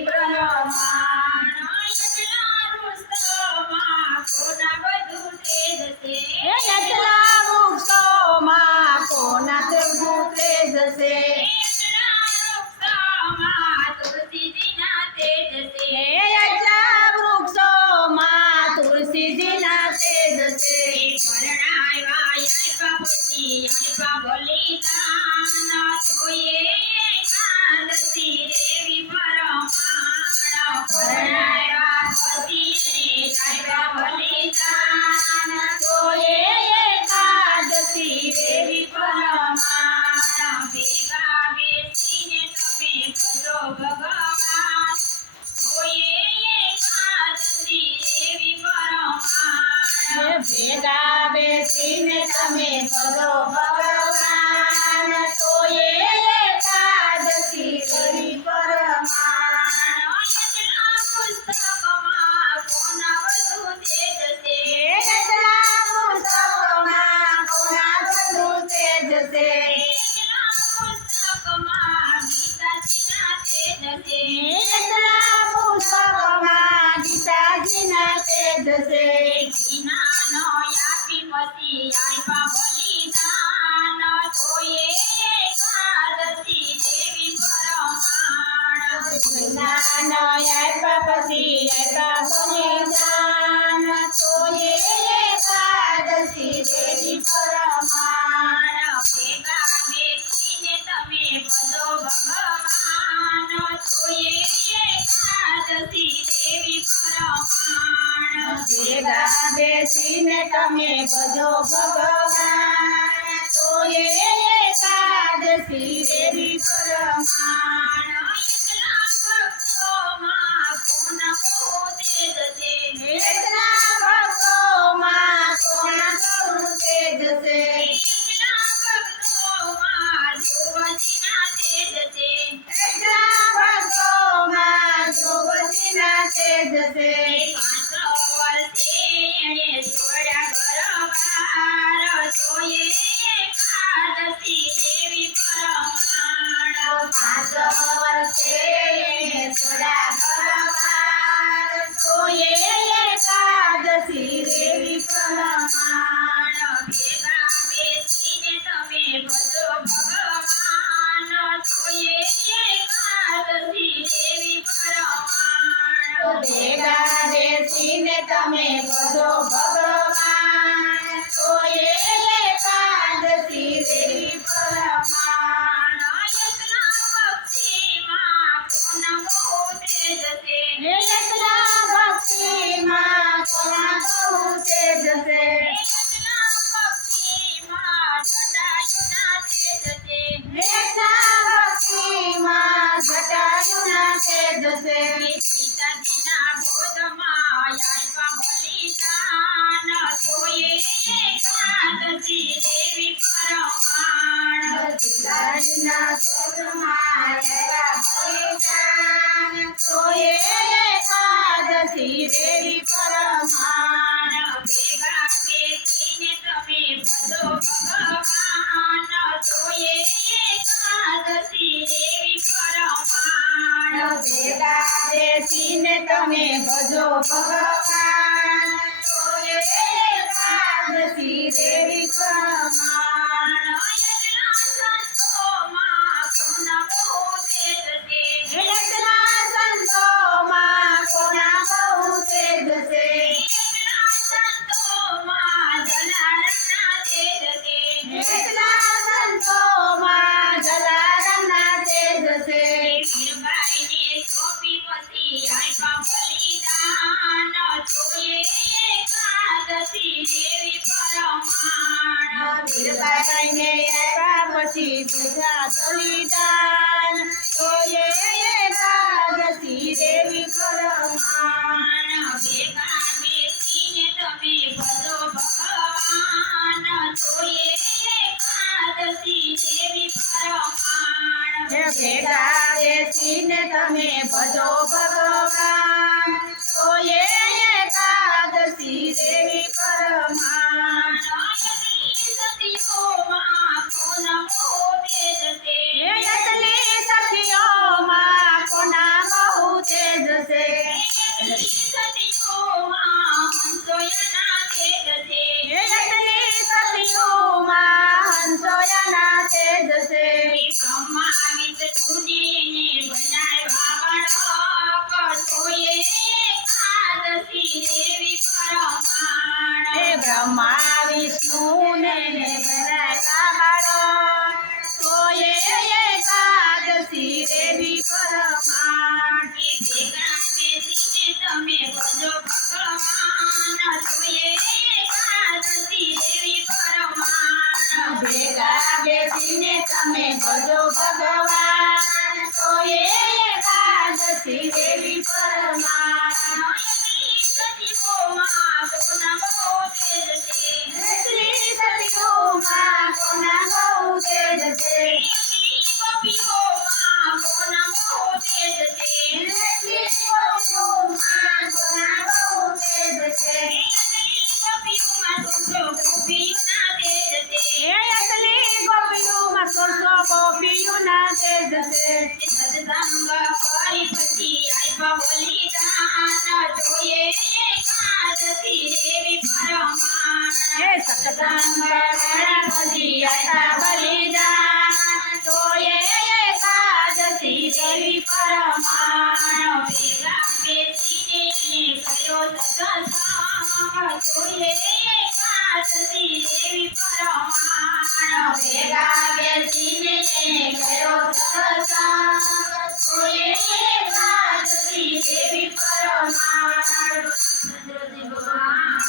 પ્રમાણ એટલા વૃક્ષોમાં કોના બધું તેજ છે એટલા વૃક્ષોમાં કોના બધું તેજ છે તુલસીજીના તેજ છે એટલા વૃક્ષોમાં તુલસીજીના તેજ છે પરણાવ્યા પછી બલિદાન તોયે એકાદશી દેવી પરમાણ પરણાવ્યા પછી બલિદાન તોયે એકાદશી દેવી પરમાણ ભેગા બેસીને તમે ભજો ભગવાન તોયે એકાદશી દેવી પરમાણ ભેગા બેસીને તમે કરો ભગવાન તોયે એકાદશી દેવી પરમાણ પુસ્તકમાં કોના બધું તેજ છે એટલા પુસ્તકમાં કોના બધું તેજ છે પુસ્તકમાં ગીતાજીના તેજ છે એટલા પુસ્તકમાં ગીતાજીના તેજ છે જ્ઞાનો આપી પછી આપ્યા બલિદાન તોયે એકાદશી દેવી પરમાણ જ્ઞાન આપ્યા પછી આપ્યા બલિદાન તોયે એકાદશી દેવી પરમાણ ભેગા બેસીને તમે ભજો ભગવાન તોયે એકાદશી દેવી પરમાણ ભેગા બેસીને તમે ભજો ભગવાન તોયે એકાદશી દેવી પરમાણ એટલા ભક્તોમાં કોના બહુ તેજ છે એટલા ભક્તોમાં કોના બહુ તેજ છે એટલા ભક્તોમાં ધ્રુવજીના તેજ છે એટલા ભક્તોમાં દ્રૌપદીના તેજ છે 5 વર્ષે એણે છોડ્યા ઘરબાર તોયે એકાદશી દેવી પરમાણ 5 વર્ષે એને છોડ્યા ઘરબાર તોયે એકાદશી દેવી પરમાણ ભેગા બેસીને તમે ભજો ભગવાન તોયે એકાદશી દેવી પરમાણ ભેગા બેસીને તમે ભજો ભગવાન તોયે એકાદશી દેવી પરમાણ એટલા ભક્તિમાં કોના બહુ તેજ છે એટલા ભક્તિમાં કોના બહુ તેજ છે એટલા ભક્તિમાં જટાયુના તેજ છે એટલા ભક્તિમાં જટાયુના તેજ છે સીતાજીના ગોદમાં આપ્યા બલિદાન તોયે એકાદશી દેવી પરમાણ સીતાજીના ગોદમાં આપ્યા બલિદાન તોયે એકાદશી દેવી પરમાણ ભેગા બેસીને તમે ભજો ભગવાન તોયે એકાદશી દેવી પરમાણ ભેગા બેસીને તમે ભજો ભગવાન તોયે એકાદશી દેવી પરમાણ એટલા સંતોમાં કોના બહુ તેજ છે એટલા સંતોમાં કોના બહુ તેજ છે એટલા સંતોમાં જલારામના તેજ છે એટલા સંતોમાં જલારામના તેજ છે મીરબાઈને સોંપી પછી આપ્યા બલિદાન તોયે એકાદશી દેવી પરમાણ મીરબાઈને આપ્યા પછી બીજા બલિદાન તોયે એકાદશી દેવી પરમાણ ભેગા બેસીને તમે ભજો ભગવાન તોયે એકાદશી દેવી પરમાણ ભેગા બેસીને તમે ભજો ભગવાન તોયે એકાદશી દેવી પરમાણ સતીઓમાં કોના બહુ તેજ છે એટલી સખીઓમાં કોના બહુ દેવી પરમાણ સતીઓમાં કોના બહુ તેજ છે એટલી સતીઓમાં કોના બહુ તેજ છે ગોપીઓમાં કોના બહુ તેજ છે એટલી ગોપીઓમાં કોના બહુ તેજ છે ગોપીઓમાં ગોપીઓના તેજ છે એ એટલી ગોપીઓમાં સોળસો ગોપીઓના તેજ છે સત્સંગ કરી પછી આપ્યા બલિદાન જોઈએ એકાદશી દેવી પરમાણ એ સતસંગ કર્યા પછી આપ્યા બલિદાન તો એ એકાદશી દેવી પરમાણ ભેગા બેસીને કર્યો સત્સંગ જોઈએ